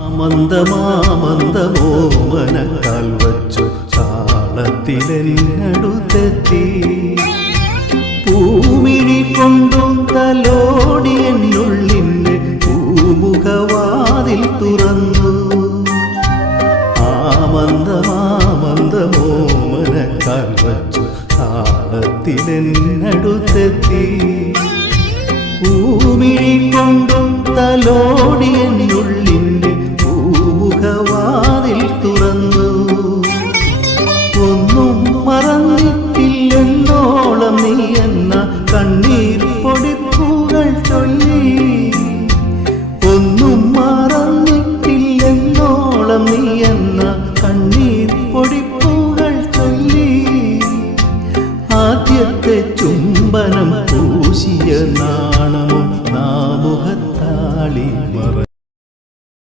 മന്ദമാമന്ദമോമന കൽവച്ചു ചാളത്തിലെന്നടുത്തെത്തി പൂമിഴി കൊണ്ടും തലോടി എന്നുള്ളിന്റെ പൂമുഖവാതിൽ തുറന്നു. ആമന്ദമാമന്ദമോ ആമന്ദമാമന്ദമോമന കൽവച്ചു ചാളത്തിലെന്നടുത്തെത്തി പൂമിഴി കൊണ്ടും തലോ തുറന്നു. ഒന്നും മറന്നിട്ടില്ലെന്നോളം നീ എന്ന കണ്ണീർ പൊടിപ്പൂകൾ ചൊല്ലി. ഒന്നും മറന്നിട്ടില്ലെന്നോളം നീ എന്ന കണ്ണീർ പൊടിപ്പൂകൾ ചൊല്ലി. ആദ്യത്തെ ചുംബനം പൂശിയ നാണമോ നാമുഖത്താളി മറ